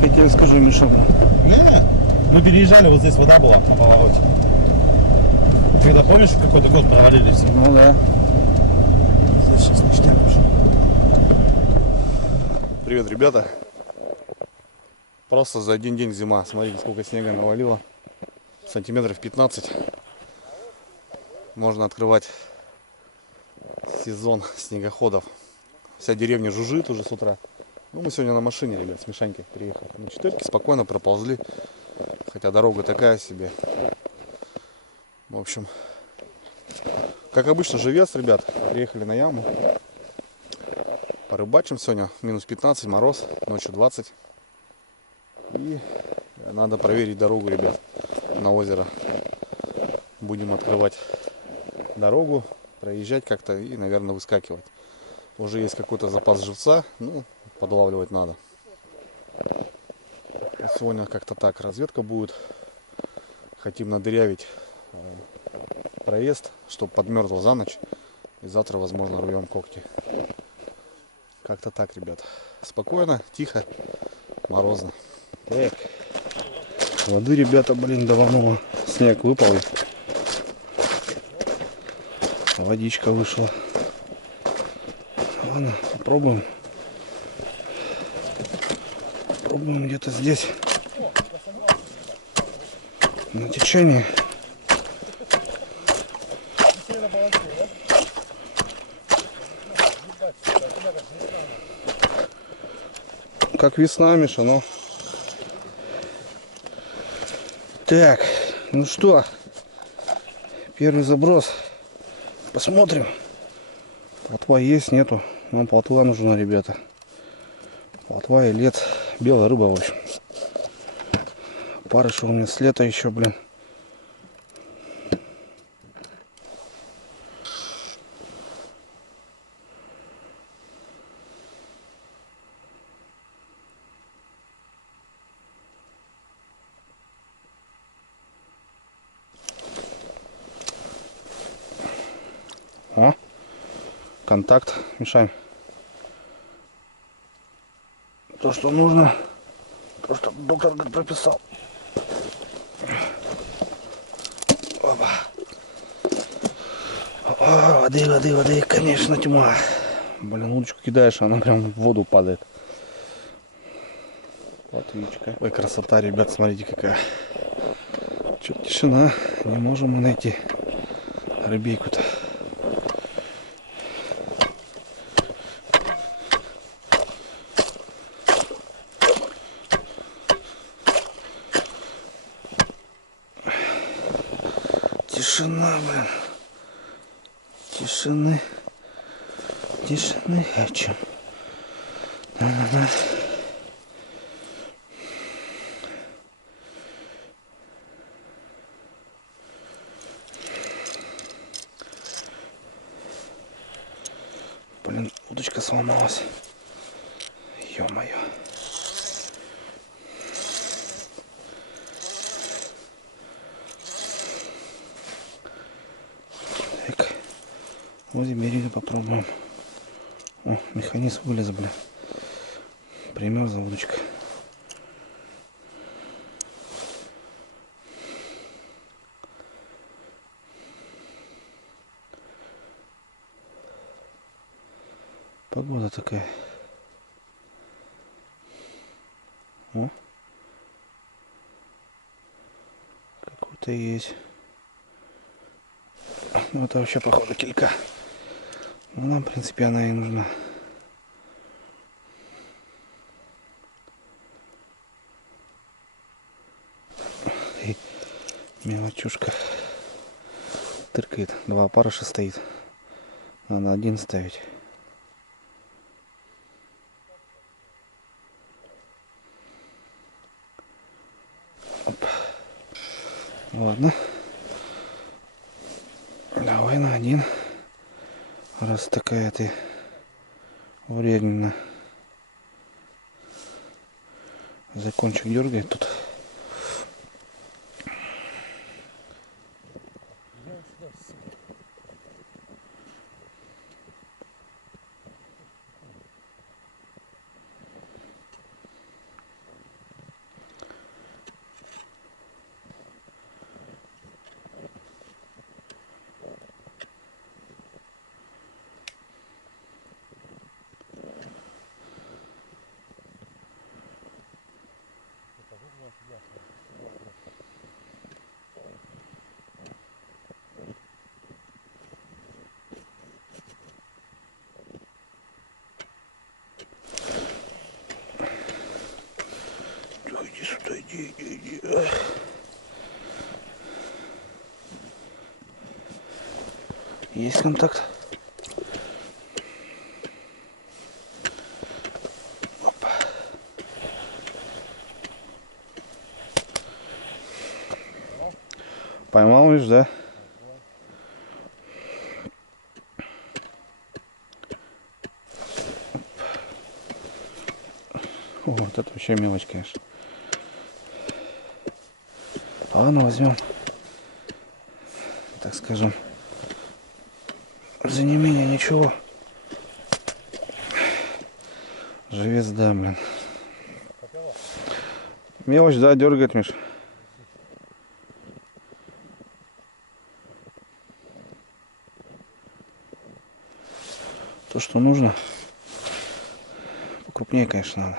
Так, я тебе скажу, Миша. Не, мы переезжали, вот здесь вода была на повороте. Когда, помнишь, какой-то год провалились? Ну да. Здесь сейчас ништяк уже. Привет, ребята. Просто за один день зима. Смотрите, сколько снега навалило. Сантиметров 15. Можно открывать сезон снегоходов. Вся деревня жужжит уже с утра. Ну, мы сегодня на машине, ребят, с Мишанькой приехали. На четверке спокойно проползли. Хотя дорога такая себе. В общем, как обычно, живец, ребят. Приехали на яму. Порыбачим сегодня. Минус 15, мороз. Ночью 20. И надо проверить дорогу, ребят, на озеро. Будем открывать дорогу, проезжать как-то и, наверное, выскакивать. Уже есть какой-то запас живца, ну, подлавливать надо. Сегодня как-то так, разведка будет. Хотим надырявить проезд, чтобы подмерзло за ночь. И завтра, возможно, рвем когти. Как-то так, ребят. Спокойно, тихо, морозно. Так. Воды, ребята, блин, давно. Снег выпал. Водичка вышла. Ладно, попробуем. Попробуем где-то здесь. На течении. Как весна, Миша, ну. Так, ну что, первый заброс. Посмотрим. Плотва есть, нету. Нам плотва нужна, ребята. Плотва и лед. Белая рыба, в общем. Парыша у меня с лета еще, блин. О, контакт, мешаем. То, что нужно, то, что доктор прописал. Опа. О, воды, конечно, тьма. Блин, удочку кидаешь, она прям в воду падает. Плотвичка. Ой, красота, ребят, смотрите какая. Чё-то тишина, не можем мы найти рыбейку-то. Тишина, блин. Тишины хочу. Блин, удочка сломалась. Ё-моё. Так. Возьмем берега, попробуем. О, механизм вылез, бля. Примерзла удочка. Погода такая. О. Какой-то есть. Ну это вообще походу килька. Ну нам в принципе она и нужна. И мелочушка тыркает. Два опарыша стоит. Надо один ставить. Оп. Ладно. Давай на один. Раз такая ты вредина. Закончик дергает тут. иди. Есть контакт. Опа. Поймал, видишь, да? О, вот это вообще мелочь, конечно. Ладно, возьмем, так скажем, за не менее ничего. Живец, да, блин. Мелочь, да, дергает, Миш. То, что нужно. Покрупнее, конечно, надо.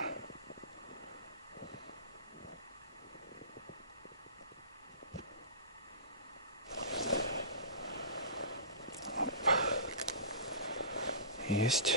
Есть.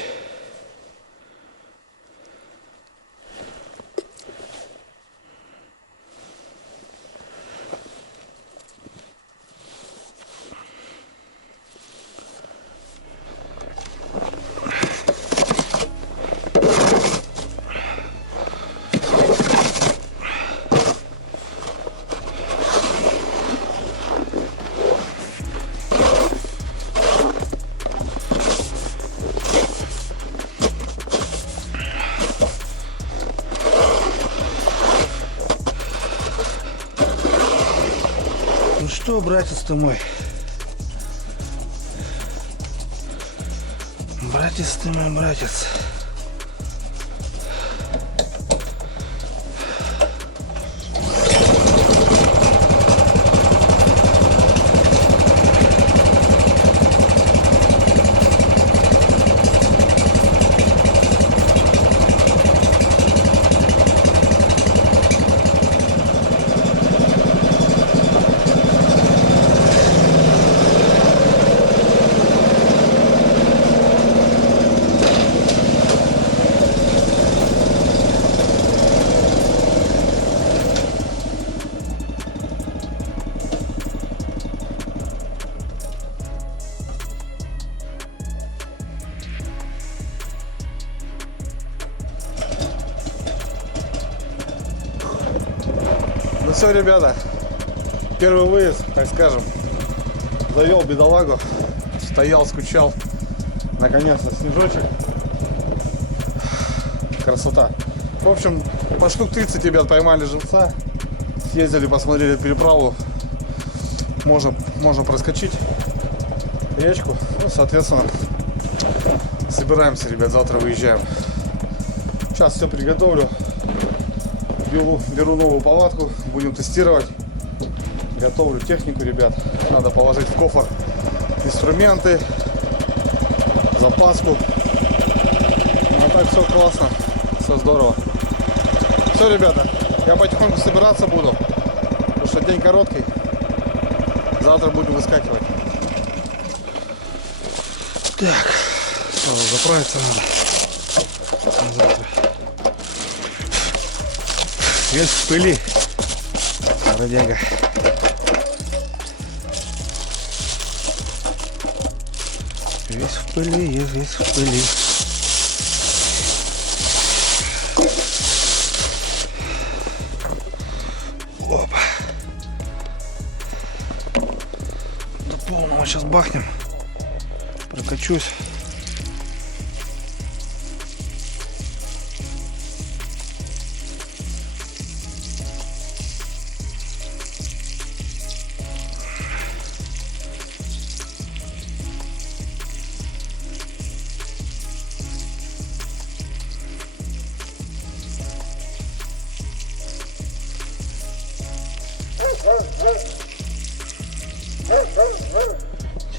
Ну что, братец ты мой? Братец ты мой, братец. Ну все, ребята, первый выезд, так скажем, завел бедолагу, стоял, скучал, наконец-то снежочек, красота. В общем, по штук 30 ребят поймали живца, съездили, посмотрели переправу, можно проскочить речку, ну, соответственно, собираемся, ребят, завтра выезжаем. Сейчас все приготовлю. Беру новую палатку, будем тестировать. Готовлю технику, ребят. Надо положить в кофр инструменты, запаску. Ну, а так все классно, все здорово. Все, ребята, я потихоньку собираться буду, потому что день короткий. Завтра будем выскакивать. Так, заправиться надо. На завтра. Весь в пыли, бродяга. Весь в пыли, весь в пыли. Опа. До полного сейчас бахнем. Прокачусь.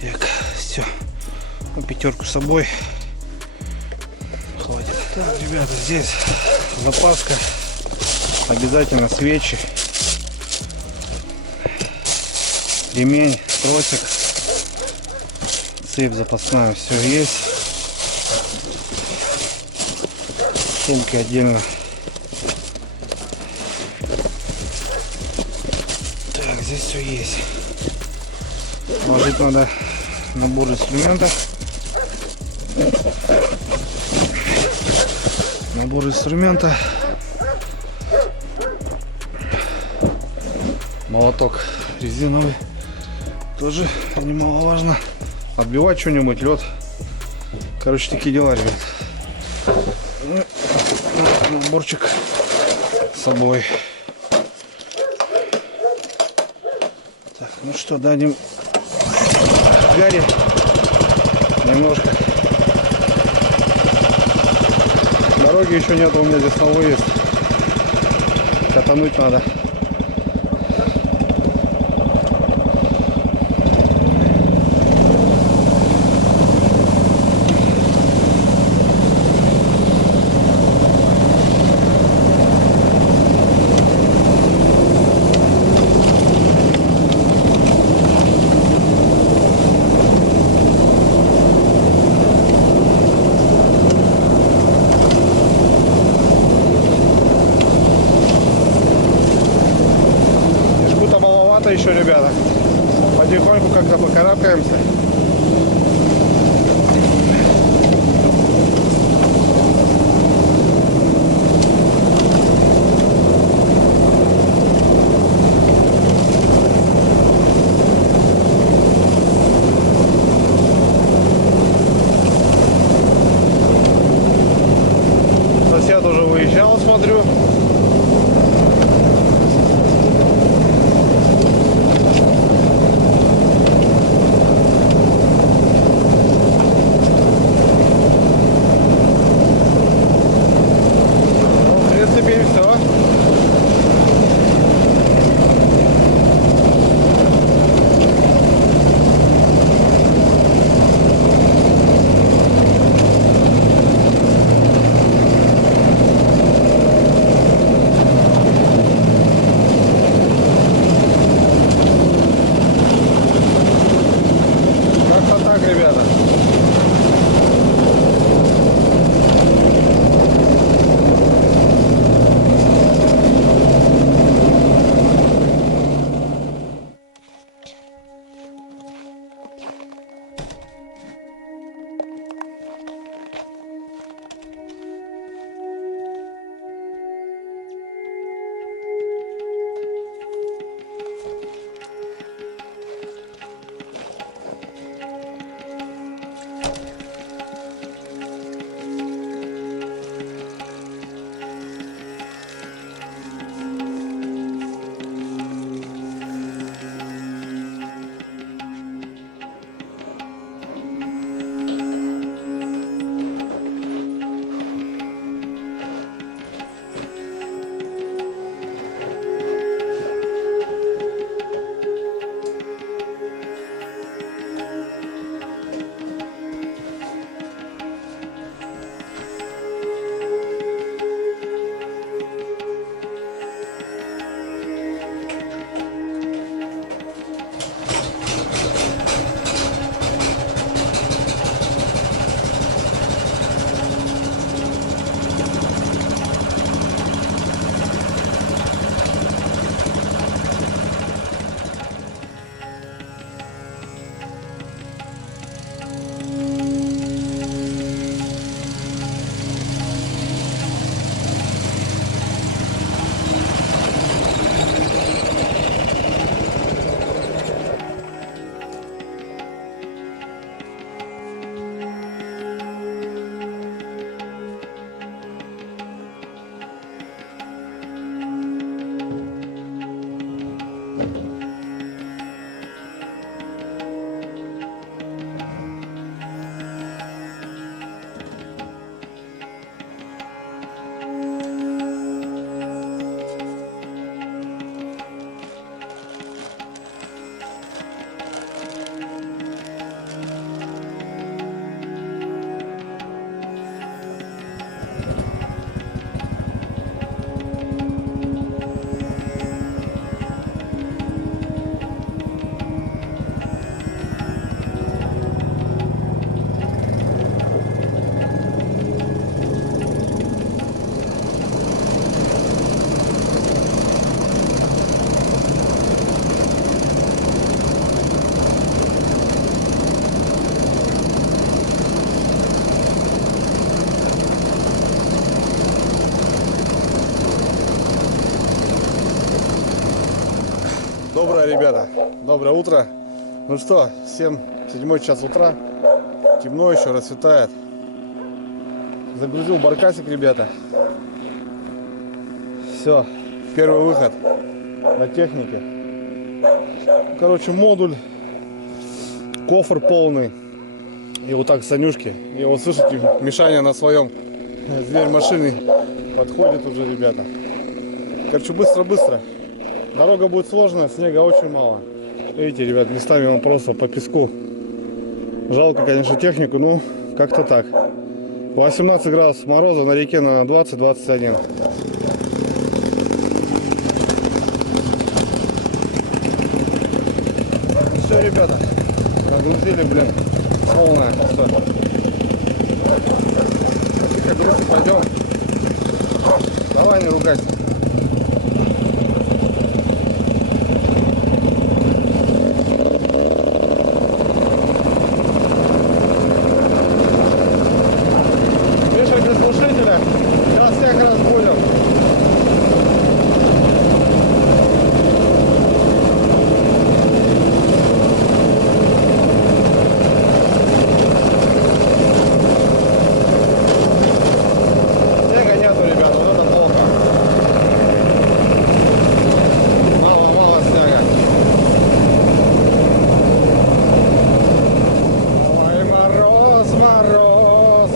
Так, все. Пятерку с собой. Хватит. Так, ребята, здесь запаска. Обязательно свечи. Ремень, тросик. Цепь запасная. Все есть. Сумки отдельно. здесь все есть. Ложить надо набор инструмента. Набор инструмента. Молоток резиновый. Тоже немаловажно. Отбивать что-нибудь, лед. Короче, такие дела, ребят. Ну, наборчик с собой. Так, ну что, дадим гари немножко. Дороги еще нет, у меня здесь на выезд. Катануть надо. Еще, ребята, потихоньку как-то покарабкаемся. Сосед уже выезжал, смотрю. Доброе, ребята. Доброе утро. Ну что, всем 7 час утра. Темно еще, рассветает. Загрузил баркасик, ребята. Все, первый выход на технике. Короче, модуль, кофр полный. И вот так Санюшки. И вот слышите, Мишаня на своем зверь машины подходит уже, ребята. Короче, быстро-быстро. Дорога будет сложная, снега очень мало. Видите, ребят, местами он просто по песку. Жалко, конечно, технику, ну, как-то так. 18 градусов мороза, на реке на 20-21. Все, ребята, нагрузили, блин, полное. Тихо, друзья, пойдем. Давай, не ругайся. Сейчас всех разбудим. Снега нету, ребята, вот это плохо. Мало снега. Ой, мороз, мороз.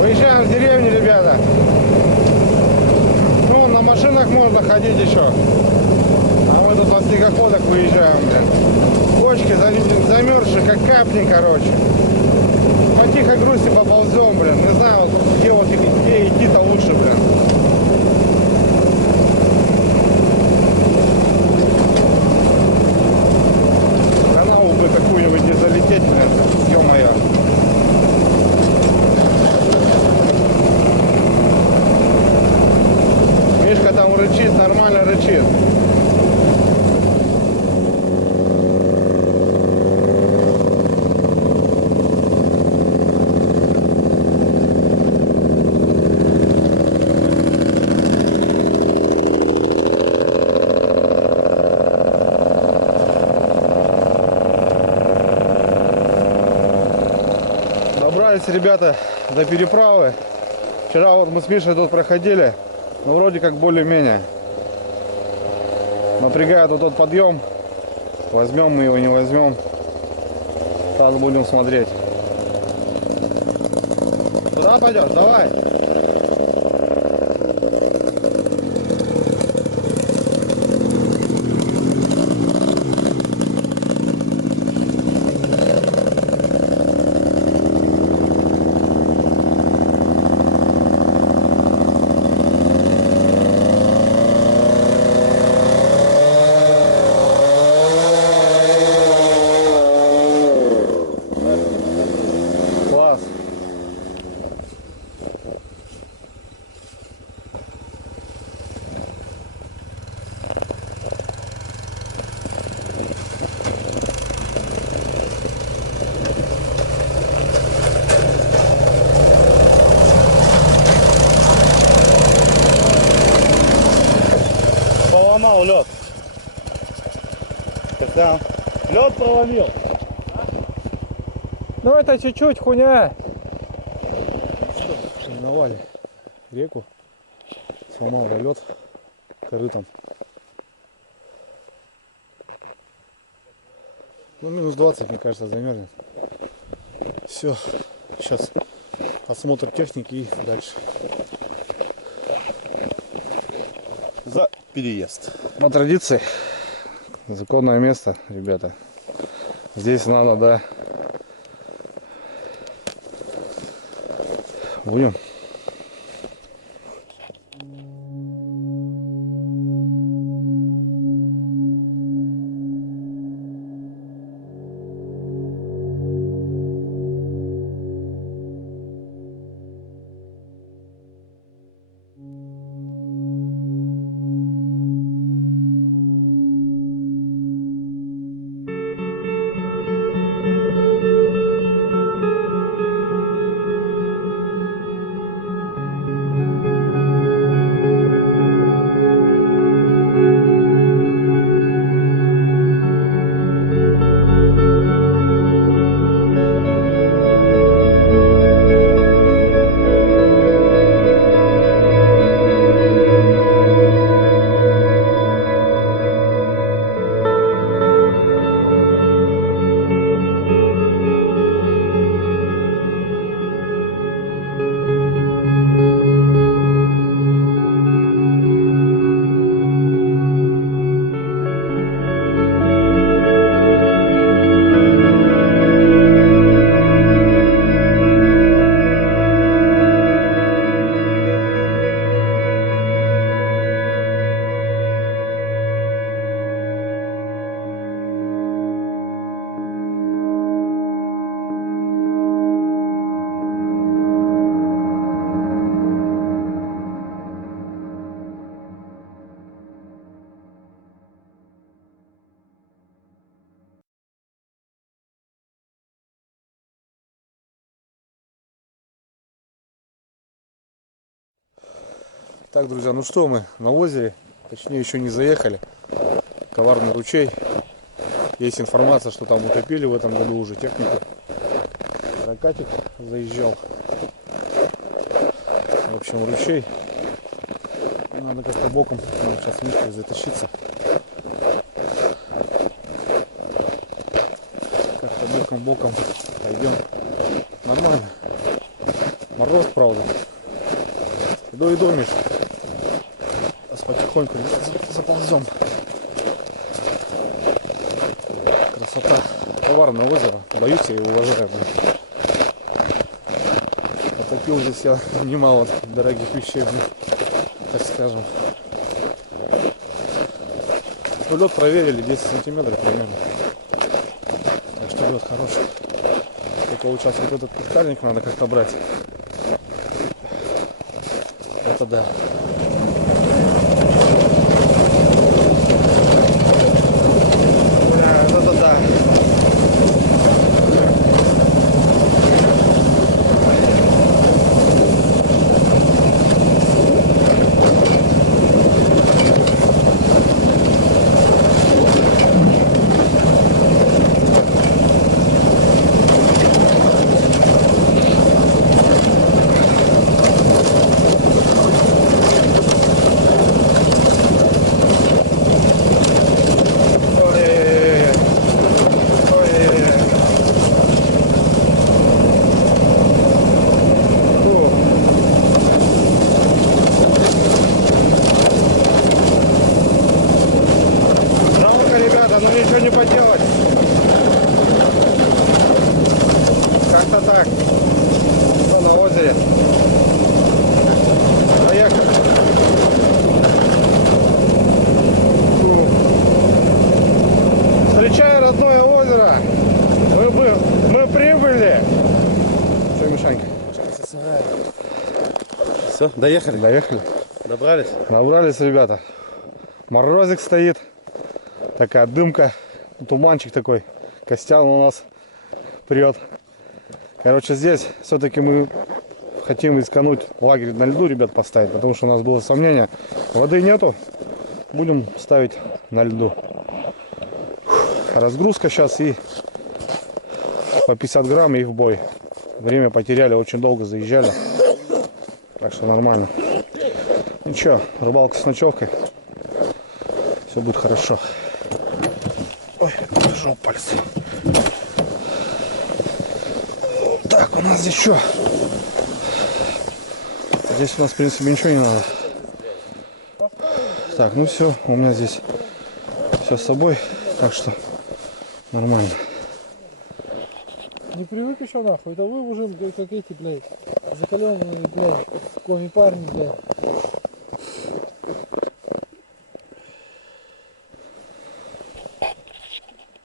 Выезжаем в деревню, ребята. Ну, на машинах можно ходить еще. А мы тут на снегоходах выезжаем, блин. Кочки замерзшие, как капни, короче. По тихой грусти поползем, блин. Не знаю, вот где идти-то лучше, блин. Канаву бы какую-нибудь не залететь, блин. Ё-моё. Мишка там рычит, нормально рычит. Добрались, ребята, до переправы. Вчера вот мы с Мишей тут проходили. Ну, вроде как более-менее. Напрягает вот тот подъем. Возьмем мы его, не возьмем. Сейчас будем смотреть. Туда пойдешь? Давай. Класс. Поломал лед. Да. Лед проломил. Ну это чуть-чуть хуйня. Миновали реку. Сломал лед корытом. Ну минус 20, мне кажется, замерзнет. Все. Сейчас осмотр техники и дальше. За переезд. По традиции, законное место, ребята. Здесь надо, да. Будем. Так, друзья, ну что, мы на озере, точнее еще не заехали. Коварный ручей. Есть информация, что там утопили в этом году уже технику. Прокатик заезжал. В общем, ручей. Надо как-то боком нам сейчас вместе затащиться. Как-то боком пойдем. Нормально. Мороз, правда. Иду, Миш. Сейчас потихоньку заползем. Красота. Коварное озеро. Боюсь я и уважаю. Потопил здесь я немало дорогих вещей, так скажем. Ну, лед проверили 10 сантиметров примерно. Так что лед хороший. Только вот сейчас вот этот пускальник надо как-то брать. Это да. Это да. Ну ничего не поделать. Как-то так. Что на озере. Поехали. Встречая родное озеро, мы прибыли. Что, Мишанька? Все, доехали? Доехали. Добрались? Добрались, ребята. Морозик стоит. Такая дымка, туманчик такой, Костян у нас прет. Короче, здесь все-таки мы хотим рискануть лагерь на льду, ребят, поставить, потому что у нас было сомнение. Воды нету, будем ставить на льду. Разгрузка сейчас и по 50 грамм и в бой. Время потеряли, очень долго заезжали, так что нормально. Ничего, рыбалка с ночевкой, все будет хорошо. Ой, держу пальцы. Так, у нас здесь что? Здесь у нас, в принципе, ничего не надо. Так, ну все, у меня здесь все с собой, так что нормально. Не привык еще нахуй, это вы уже как эти, блядь, закаленные, блядь, коми-парни, блядь.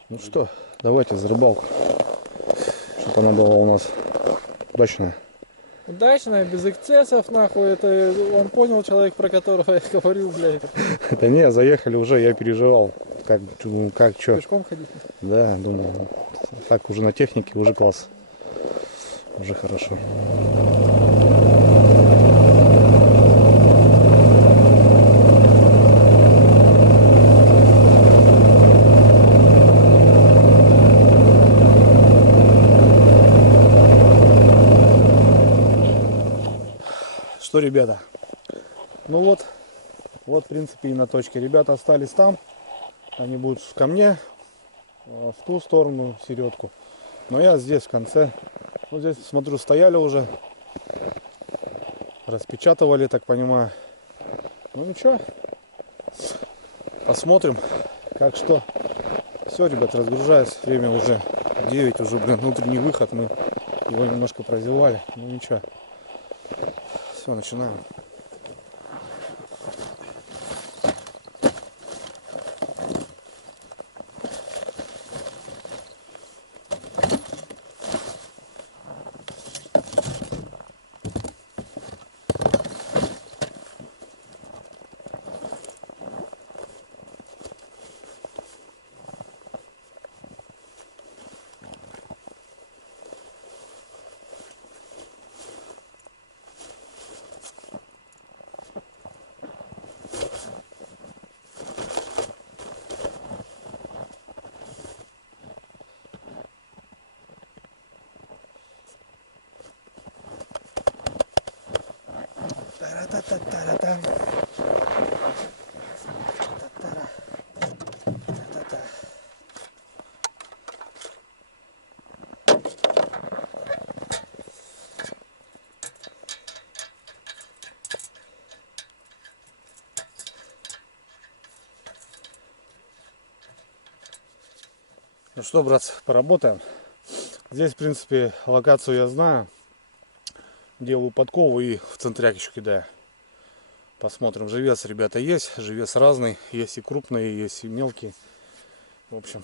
Ну что, давайте за рыбалку. Чтобы она была у нас удачная. Удачная, без эксцессов, нахуй, это он понял человек, про которого я говорил, блядь. Это не, заехали уже, я переживал. Как что? Пешком ходить. Да, думаю, так уже на технике, уже класс. Уже хорошо. Что, ребята? Ну вот, в принципе и на точке. Ребята остались там. Они будут ко мне, в ту сторону, в середку. Но я здесь в конце. Ну здесь, смотрю, стояли уже. Распечатывали, так понимаю. Ну ничего. Посмотрим, как что. Все, ребят, разгружаюсь. Время уже 9, уже, блин, утренний выход. Мы его немножко прозевали. Ну ничего. Все, начинаем. Тара-та-та-та-та-та. Та-та-та. Та-та-та. Ну что, братцы, поработаем. Здесь, в принципе, локацию я знаю. Делаю подкову и в центряк еще кидаю. Посмотрим. Живец, ребята, есть. Живец разный. Есть и крупные, есть и мелкие. В общем,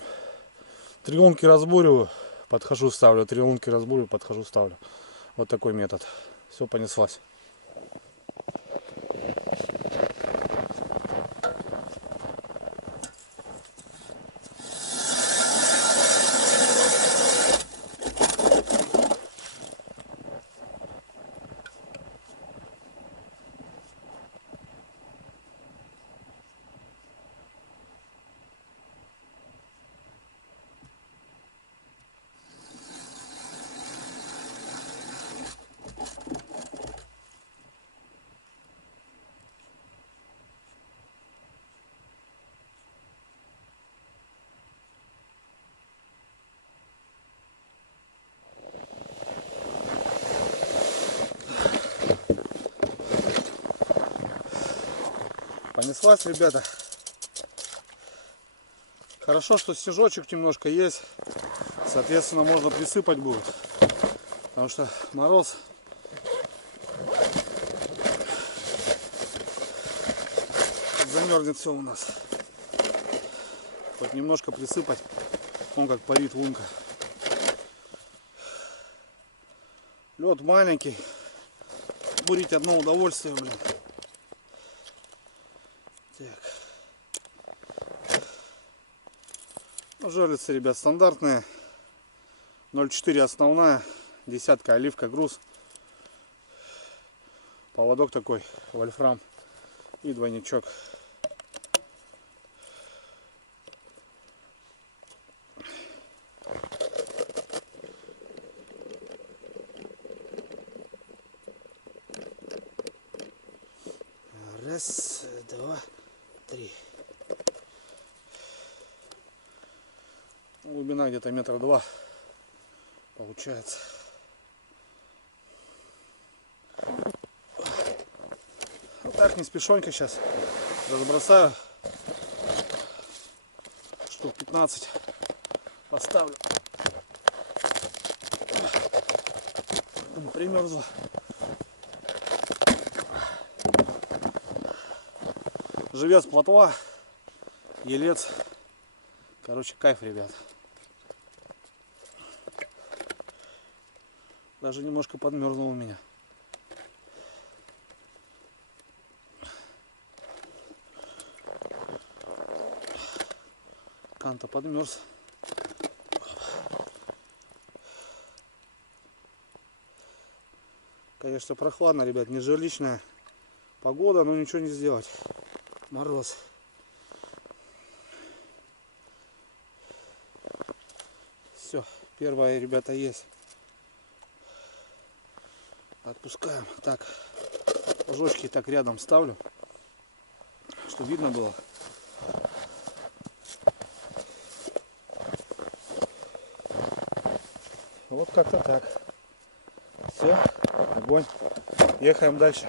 3 лунки разбуриваю, подхожу, ставлю. 3 лунки разбуриваю, подхожу, ставлю. Вот такой метод. Все, понеслась. Понеслась, ребята. Хорошо, что снежочек немножко есть. Соответственно, можно присыпать будет. Потому что мороз. Замерзнет все у нас. Хоть немножко присыпать. Вон как парит лунка. Лед маленький. Бурить одно удовольствие, блин. Так. Ну, жерлицы, ребят, стандартные. 0,4 основная. Десятка оливка, груз. Поводок такой, вольфрам. И двойничок. Раз, два, три. Глубина где-то 1,2 метра получается. Вот так, не спешонько сейчас разбросаю. Штук 15 поставлю. Примерзла. Живец, плотва, елец. Короче, кайф, ребят. Даже немножко подмерзнул у меня. Канта подмерз. Конечно, прохладно, ребят, не жилищная погода, но ничего не сделать. Мороз. Все, первая, ребята, есть. Отпускаем. Так, ложочки так рядом ставлю, чтобы видно было. Вот как-то так. Все, огонь. Ехаем дальше.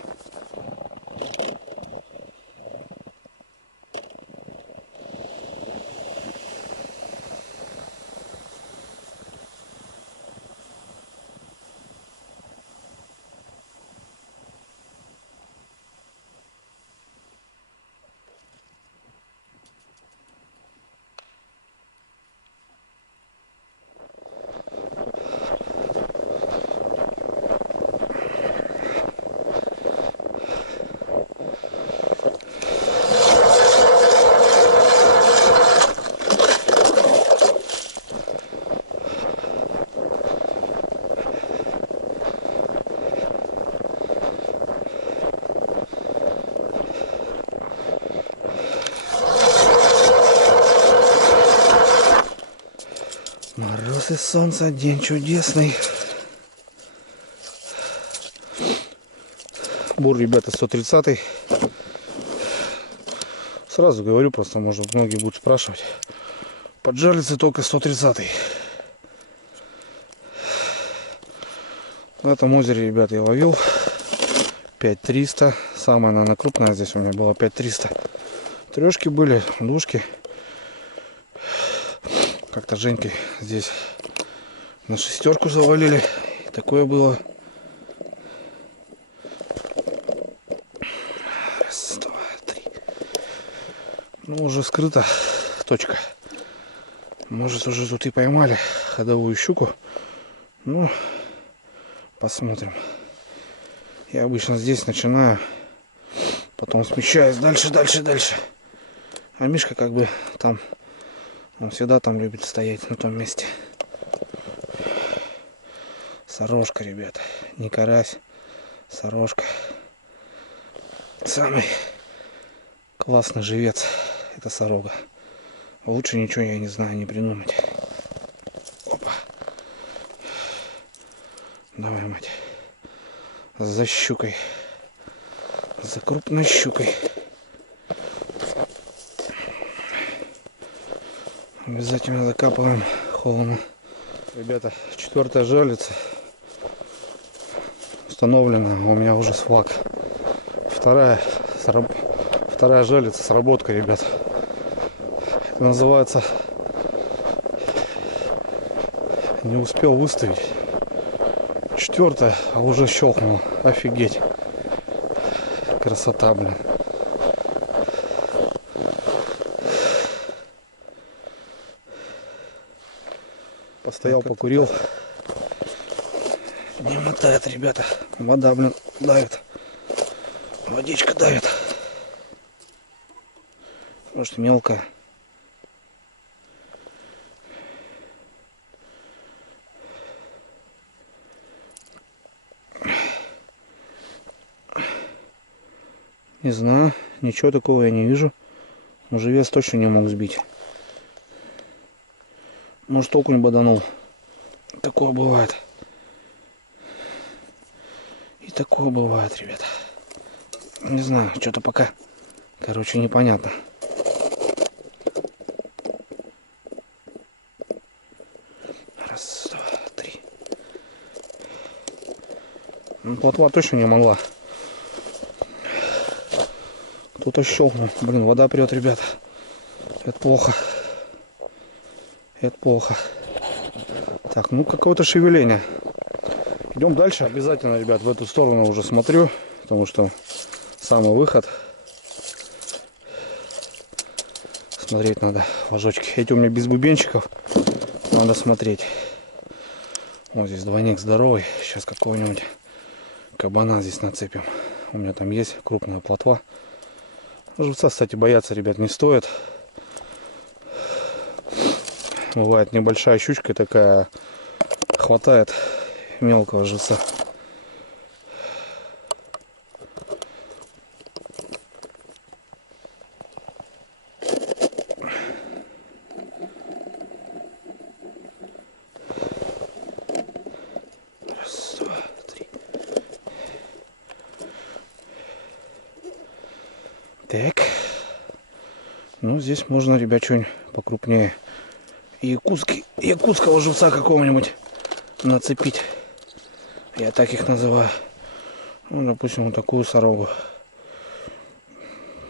Мороз и солнце, день чудесный. Бур, ребята, 130. Сразу говорю, просто, может, многие будут спрашивать. Поджарится только 130. В этом озере, ребята, я ловил 5300. Самая, наверное, крупная здесь у меня была 5300. Трешки были, душки. Как-то Женьки здесь на шестерку завалили. И такое было. Раз, два, три. Ну, уже скрыта точка. Может, уже тут и поймали ходовую щуку. Ну, посмотрим. Я обычно здесь начинаю, потом смещаюсь дальше. А Мишка как бы там, он всегда там любит стоять на том месте. Сорожка, ребята, не карась, сорожка. Самый классный живец — это сорога. Лучше ничего, я не знаю, не придумать. Опа. Давай, мать. За щукой. За крупной щукой. Обязательно закапываем холодно. Ребята, 4-я жерлица установлена. У меня уже флаг. Вторая жерлица, сработка, ребят. Это называется не успел выставить. 4-я, а уже щелкнула. Офигеть. Красота, блин. Постоял, покурил. Не мотает, ребята. Вода, блин, давит. Водичка давит. Может, мелкая. Не знаю, ничего такого я не вижу. Уже вес точно не мог сбить. Может, окунь боданул. Такое бывает. И такое бывает, ребята. Не знаю, что-то пока, короче, непонятно. Раз, два, три. Ну, плотва точно не могла. Кто-то щелкнул. Блин, вода прет, ребята. Это плохо. Это плохо. Так, ну какое-то шевеление. Идем дальше. Обязательно, ребят, в эту сторону уже смотрю. Потому что самый выход. Смотреть надо ложочки. Эти у меня без бубенчиков. Надо смотреть. Вот здесь двойник здоровый. Сейчас какого-нибудь кабана здесь нацепим. У меня там есть крупная плотва. Живца, кстати, бояться, ребят, не стоит. Бывает небольшая щучка такая, хватает мелкого живца. Раз, два, три. Так. Ну, здесь можно, ребят, что-нибудь покрупнее. Якутского живца какого-нибудь нацепить. Я так их называю. Ну, допустим, вот такую сорогу.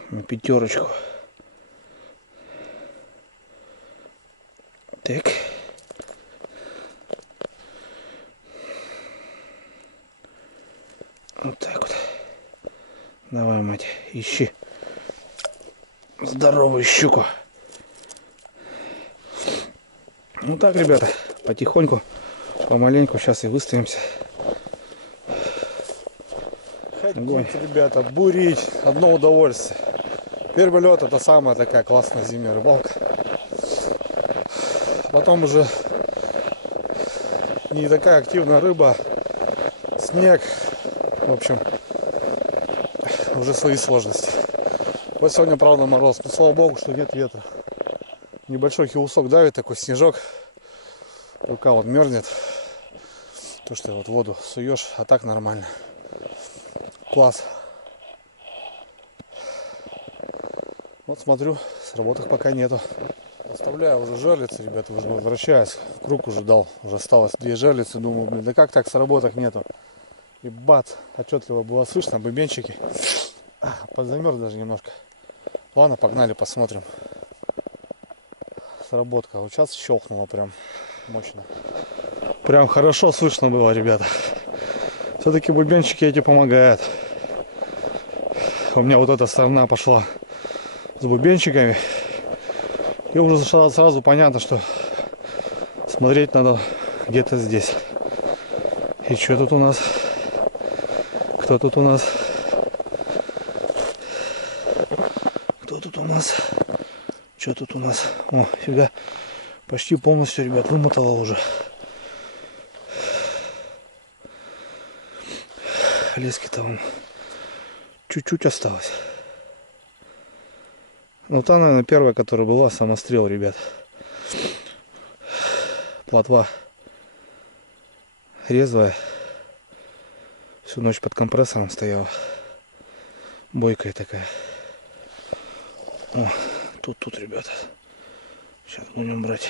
5. Так. Вот так вот. Давай, мать, ищи здоровую щуку. Ну так, ребята, потихоньку, помаленьку сейчас и выставимся. Ходить, ребята, бурить, одно удовольствие. Первый лед — это самая такая классная зимняя рыбалка. Потом уже не такая активная рыба, снег, в общем, уже свои сложности. Вот сегодня, правда, мороз, но слава богу, что нет ветра. Небольшой хиусок давит, такой снежок. Рука вот мерзнет. То, что вот воду суешь, а так нормально. Класс. Вот смотрю, сработок пока нету. Оставляю уже жерлицы, ребята, уже возвращаюсь. В круг уже дал, уже осталось 2 жерлицы. Думаю, блин, да как так, сработок нету. И бац, отчетливо было слышно, бубенчики. Подзамерз даже немножко. Ладно, погнали, посмотрим. Сработка. Вот сейчас щелкнуло прям мощно. Прям хорошо слышно было, ребята. Все-таки бубенчики эти помогают. У меня вот эта сторона пошла с бубенчиками. И уже сразу понятно, что смотреть надо где-то здесь. И что тут у нас? Кто тут у нас? Кто тут у нас? Что тут у нас? О, фига. Почти полностью, ребят, вымотало уже. Лески-то вон чуть-чуть осталось. Ну, та, наверное, первая, которая была, самострел, ребят. Плотва резвая. Всю ночь под компрессором стояла. Бойкая такая. О, тут, ребята. Сейчас будем брать.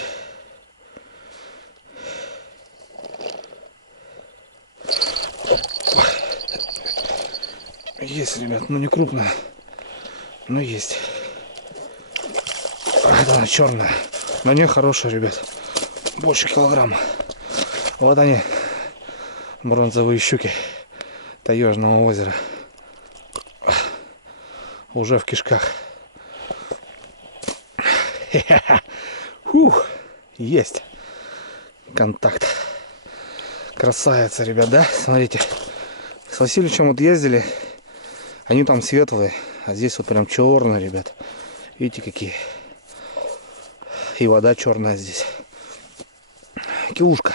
Есть, ребят, ну не крупная, но есть. Это она черная, но не хорошая, ребят. Больше килограмма. Вот они, бронзовые щуки Таежного озера. Уже в кишках. Фух, есть контакт. Красавица, ребят, да? Смотрите. С Васильевичем вот ездили. Они там светлые, а здесь вот прям черные, ребят. Видите, какие. И вода черная здесь. Килушка.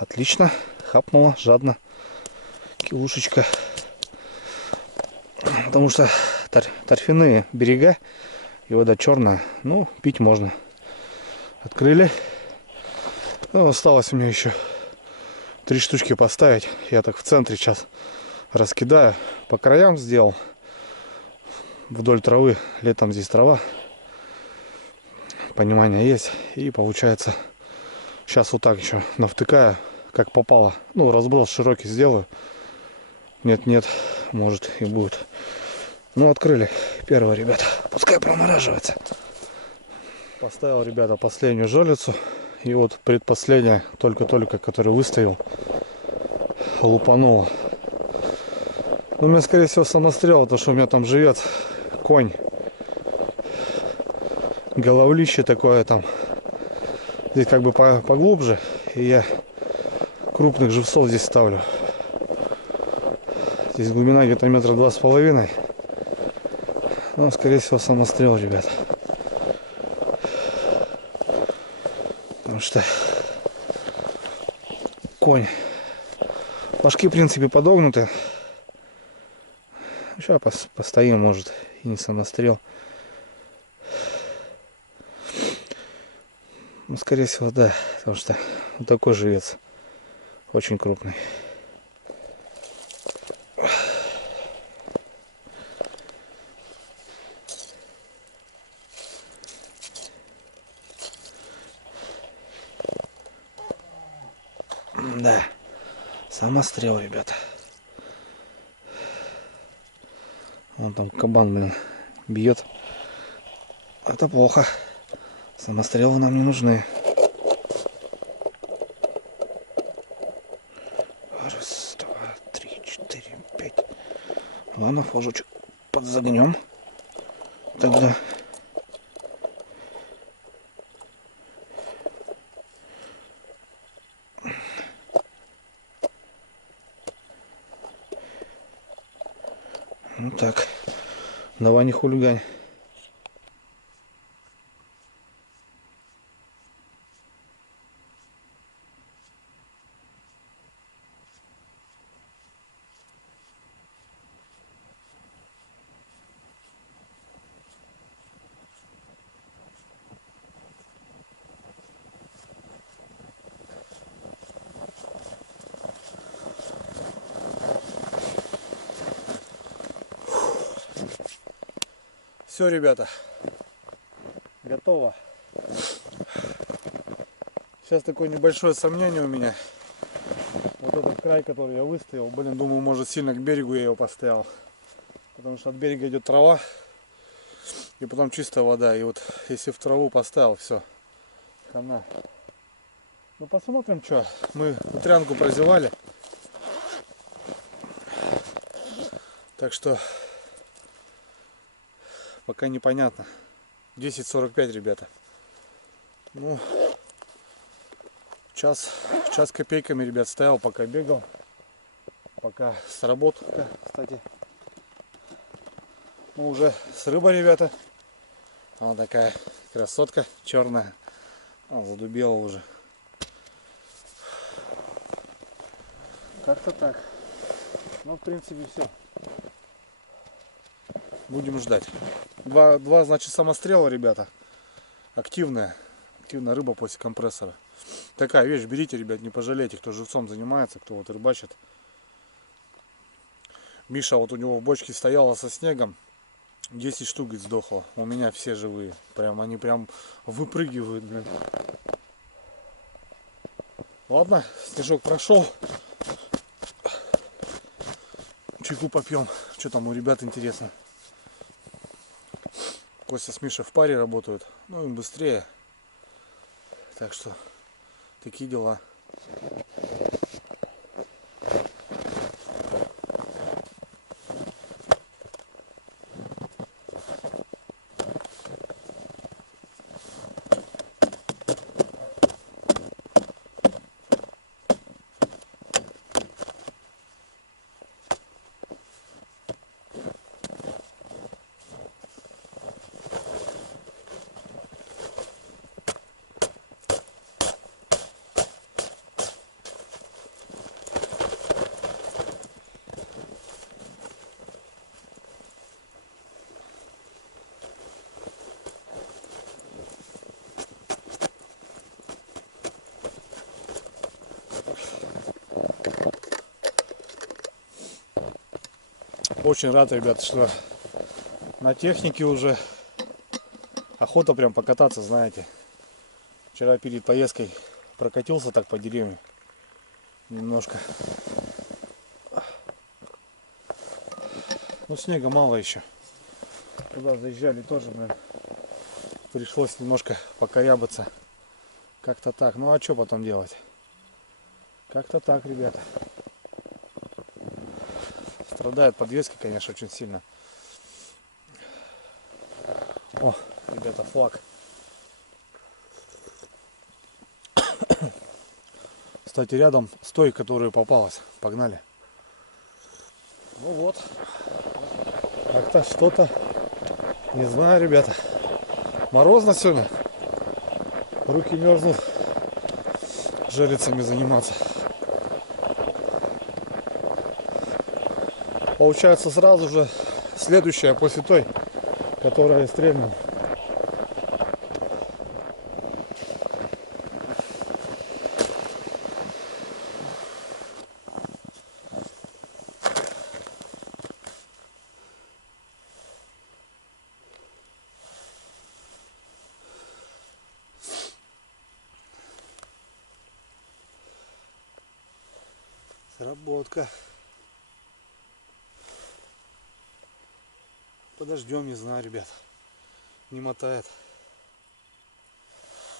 Отлично. Хапнула, жадно. Килушечка. Потому что торфяные берега и вода черная. Ну, пить можно. Открыли. Ну, осталось у меня еще 3 штучки поставить. Я так в центре сейчас раскидаю. По краям сделал. Вдоль травы. Летом здесь трава. Понимание есть. И получается, сейчас вот так еще навтыкаю, как попало. Ну, разброс широкий сделаю. Нет, может и будет. Ну, открыли первого, ребята. Пускай промораживается. Поставил, ребята, последнюю жерлицу. И вот предпоследняя, только-только, который выставил, лупанула. Ну, у меня, скорее всего, самострел, потому что у меня там живет конь. Головлище такое там. Здесь как бы поглубже. И я крупных живцов здесь ставлю. Здесь глубина где-то 2,5 метра. Ну, скорее всего, самострел, ребят. Потому что конь. Башки, в принципе, подогнуты. Сейчас постоим, может, и не самострел. Ну, скорее всего, да. Потому что вот такой живец. Очень крупный. Да, самострел, ребята. Вон там кабан, блин, бьет. Это плохо. Самострелы нам не нужны. Раз, два, три, 4, 5. Ладно, флажочек подзагнем. Тогда. Ну так, давай не хулигань. Все, ребята, готово. Сейчас такое небольшое сомнение у меня. Вот этот край, который я выставил, блин, думаю, может сильно к берегу я его поставил. Потому что от берега идет трава. И потом чистая вода. И вот если в траву поставил, все. Хана. Ну посмотрим, что. Мы утрянку прозевали. Так что пока непонятно. 10:45, ребята. Ну, час копейками, ребят, стоял, пока бегал. Пока сработал, кстати. Ну, уже с рыбой, ребята. Вот такая красотка черная. Задубела уже. Как-то так. Ну, в принципе, все. Будем ждать. Два, значит, самострела, ребята. Активная рыба после компрессора. Такая вещь, берите, ребят, не пожалейте, кто живцом занимается, кто вот рыбачит. Миша вот у него в бочке стояла со снегом. 10 штук сдохло. У меня все живые. Прям они прям выпрыгивают, блин. Ладно, снежок прошел. Чайку попьем. Что там у ребят интересно. Костя с Мишей в паре работают. Ну им быстрее. Так что такие дела. Очень рад, ребята, что на технике уже охота прям покататься, знаете. Вчера перед поездкой прокатился так по деревне немножко. Ну снега мало еще. Туда заезжали тоже, наверное. Пришлось немножко покорябаться. Как-то так. Ну а что потом делать? Как-то так, ребята. Страдает подвеска, конечно, очень сильно. О, ребята, флаг. Кстати, рядом с той, которая попалась. Погнали. Ну вот. Как-то что-то. Не знаю, ребята. Морозно сегодня. Руки мерзнут. Желицами заниматься. Получается сразу же следующая после той, которая стрельнула. Сработка. Подождем, не знаю, ребят. Не мотает.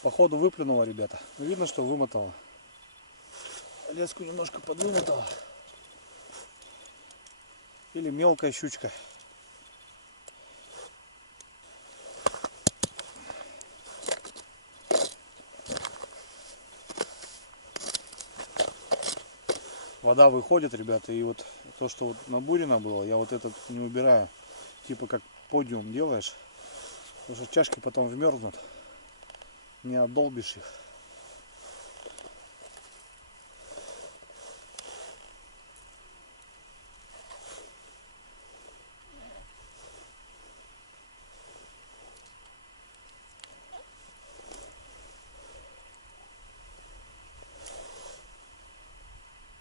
Походу выплюнула, ребята. Ну, видно, что вымотала. Леску немножко подвымотала. Или мелкая щучка. Вода выходит, ребята, и вот то, что вот набурено было, я вот этот не убираю. Типа как подиум делаешь, потому что чашки потом вмерзнут, не отдолбишь их.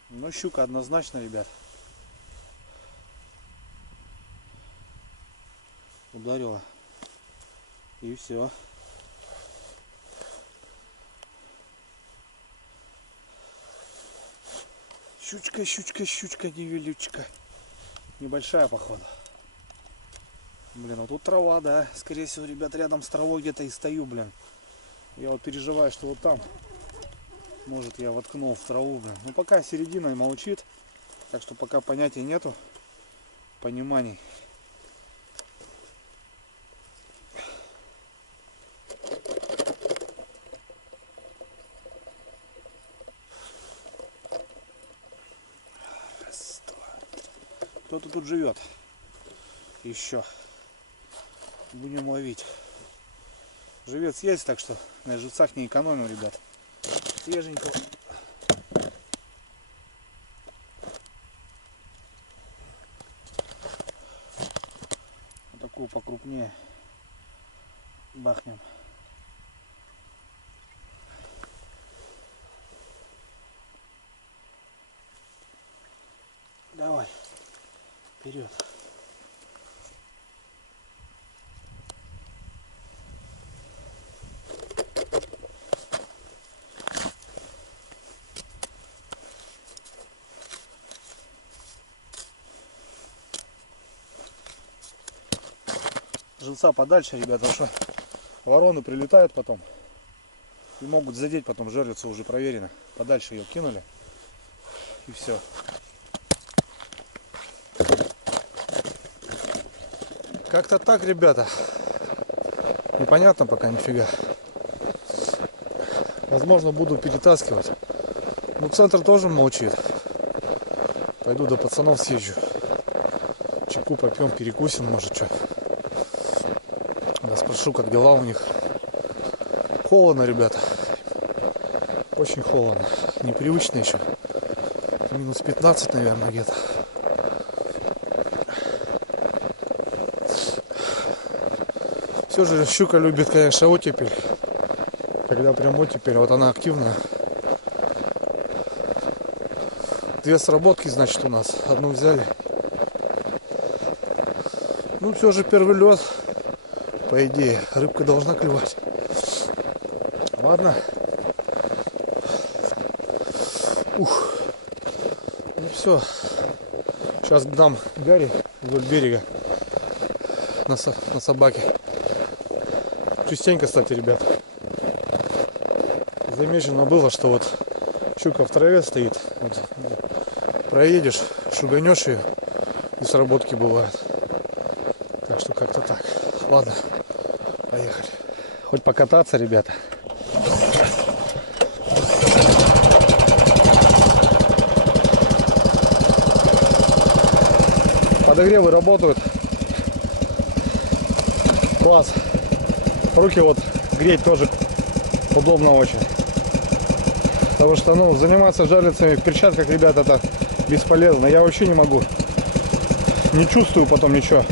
Но щука однозначно, ребят. Ударила И все. Щучка, щучка, щучка, невелючка. Небольшая, походу. Блин, вот тут трава, да. Скорее всего, ребят, рядом с травой где-то и стою, блин. Я вот переживаю, что вот там, может, я воткнул в траву, блин. Ну, пока середина молчит. Так что пока понятия нету. Пониманий. Раз, два, три. Кто-то тут живет. Еще. Будем ловить. Живец есть, так что на живцах не экономим, ребят. Свеженького. Вот такую покрупнее бахнем. Давай, вперед. Живца подальше, ребята, потому что вороны прилетают потом и могут задеть потом жерлицу, уже проверено. Подальше ее кинули и все. Как-то так, ребята. Непонятно пока нифига. Возможно, буду перетаскивать. Ну, центр тоже молчит. Пойду до пацанов съезжу. Чайку попьем, перекусим, может, что. Да, спрошу, как дела у них. Холодно, ребята. Очень холодно. Непривычно еще. Минус 15, наверное, где-то. Все же щука любит, конечно, оттепель. Когда прям оттепель, вот она активная. 2 сработки, значит, у нас. Одну взяли. Ну, все же первый лед. По идее, рыбка должна клевать. Ладно. Ух. Ну все. Сейчас дам Гарри вдоль берега на собаке. Частенько, кстати, ребят, замечено было, что вот щука в траве стоит. Вот, проедешь, шуганешь ее, и сработки бывают. Так что как-то так. Ладно, поехали. Хоть покататься, ребята. Подогревы работают. Класс. Руки вот греть тоже удобно очень. Потому что, ну, заниматься жерлицами в перчатках, ребята, это бесполезно. Я вообще не могу. Не чувствую потом ничего.